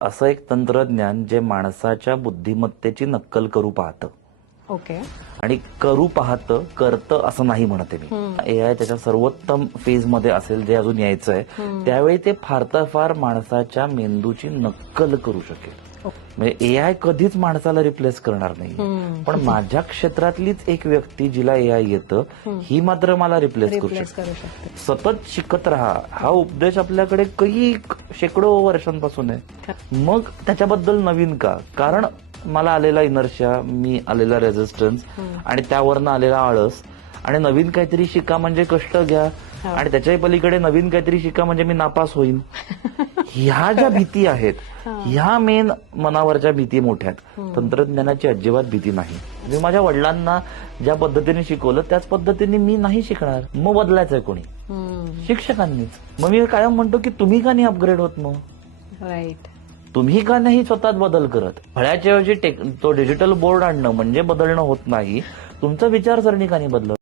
असं एक तंत्रज्ञान जे माणसाच्या बुद्धिमत्तेची नक्कल करू पाहतं. ओके. आणि करू पाहतं, करतं असं नाही म्हणते मी. एआय त्याच्या सर्वोत्तम फेज मध्ये असेल, जे अजून यायचं आहे, त्यावेळी ते फार तर फार माणसाच्या मेंदूची नक्कल करू शकेल. म्हणजे एआय कधीच माणसाला रिप्लेस करणार नाही. पण माझ्या क्षेत्रातलीच एक व्यक्ती जिला एआय येतं, ही मात्र मला रिप्लेस करू शकते. सतत शिकत राहा हा उपदेश आपल्याकडे काही शेकडो वर्षांपासून आहे. मग त्याच्याबद्दल नवीन का? कारण मला आलेला इनर्शिया, मी आलेला रेझिस्टन्स आणि त्यावरनं आलेला आळस, आणि नवीन काहीतरी शिका म्हणजे कष्ट घ्या, आणि त्याच्याही पलीकडे नवीन काहीतरी शिका म्हणजे मी नापास होईन, ह्या ज्या भीती आहेत, ह्या मेन मनावरच्या भीती मोठ्या आहेत. तंत्रज्ञानाची अजिबात भीती नाही. मी माझ्या वडिलांना ज्या पद्धतीने शिकवलं त्याच पद्धतीने मी नाही शिकणार. मग बदलायचंय कोणी? शिक्षकांनीच. मग मी कायम म्हणतो की तुम्ही का नाही अपग्रेड होत? मग राईट, तुम्ही का नाही स्वतःत बदल करत? फळ्याच्या ऐवजी तो डिजिटल बोर्ड आणणं म्हणजे बदलणं होत नाही. तुमचं विचारसरणी का नाही बदलत?